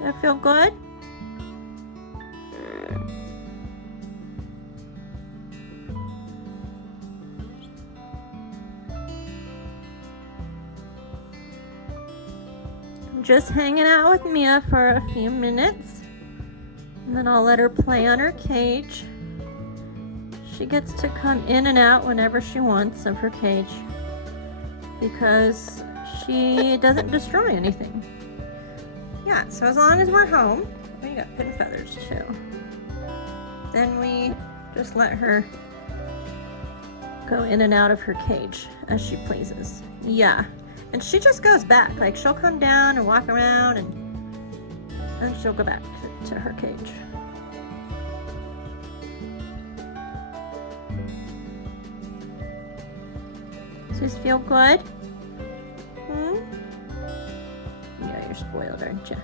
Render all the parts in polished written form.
That feel good? I'm just hanging out with Mia for a few minutes, and then I'll let her play on her cage. She gets to come in and out whenever she wants of her cage because she doesn't destroy anything. Yeah, so as long as we're home, we got pin feathers too. Then we just let her go in and out of her cage as she pleases. Yeah, and she just goes back. Like, she'll come down and walk around, and then she'll go back to her cage. Does this feel good? Yeah, you're spoiled, aren't you?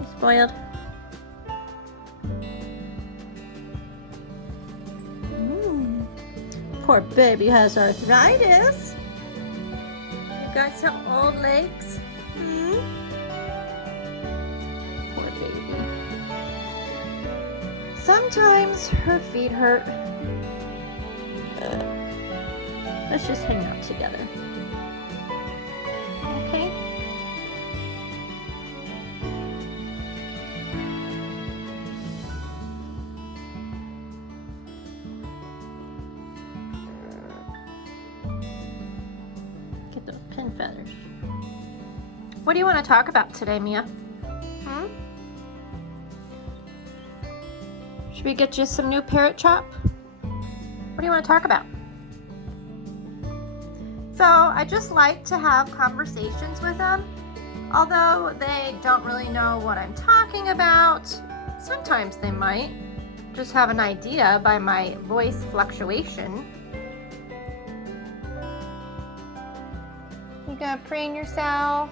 You're spoiled. Poor baby has arthritis. You got some old legs. Poor baby. Sometimes her feet hurt. Let's just hang out together. Okay? Get those pin feathers. What do you want to talk about today, Mia? Should we get you some new parrot chop? What do you want to talk about? So I just like to have conversations with them. Although they don't really know what I'm talking about, sometimes they might just have an idea by my voice fluctuation. You gonna preen yourself?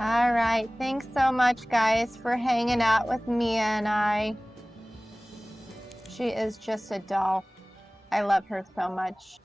All right, thanks so much, guys, for hanging out with Mia and I. She is just a doll. I love her so much.